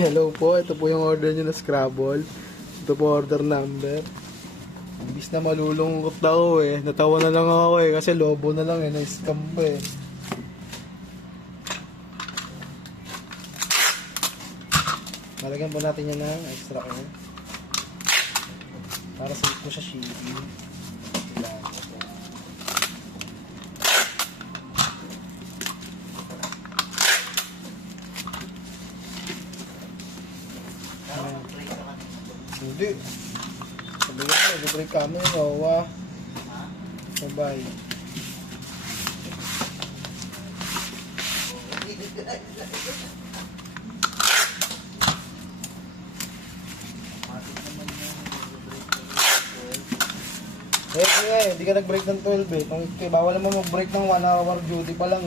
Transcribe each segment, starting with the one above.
Hello po, ito po yung order nyo na Scrabble. Ito po order number. Imbis na malulungkot na ako natawa na lang ako kasi lobo na lang na-scam pa Malagyan po natin yan ng extra oil. Para sa ito siya shipping. Hindi. Sabi nga, nag-break kami. Nawa. Sabay. Hindi ka nag-break ng 12 bawal naman mag-break ng 1 hour duty pa lang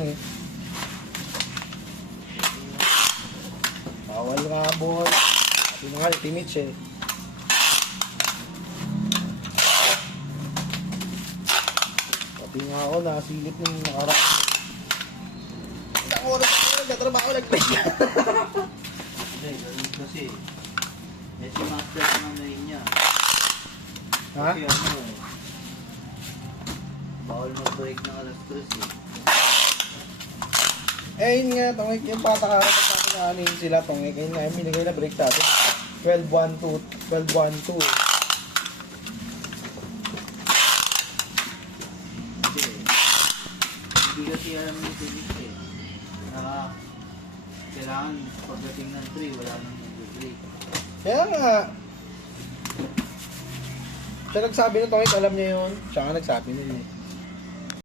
Bawal nga boy. Sabi mo nga, timits Pati nga ako, nakasilip ng nakaraan. Isang oras ako nagtatrabaho, nag-break ka. Hindi, ganun kasi. Si Master ang ano niya. Ha? Kasi bawal mag-break ng alas 3 yun nga, tongik yung patakaran at sa akin sila, tongik. Yun nga, yung binigay na break natin. 12-1-2. 12-1-2 Hindi kasi alam yung finish kailangan pagdating ng 3, wala nang mag-break. Kaya nga. Siya nagsabi na tongik, alam niya yun. Siya nga nagsabi nun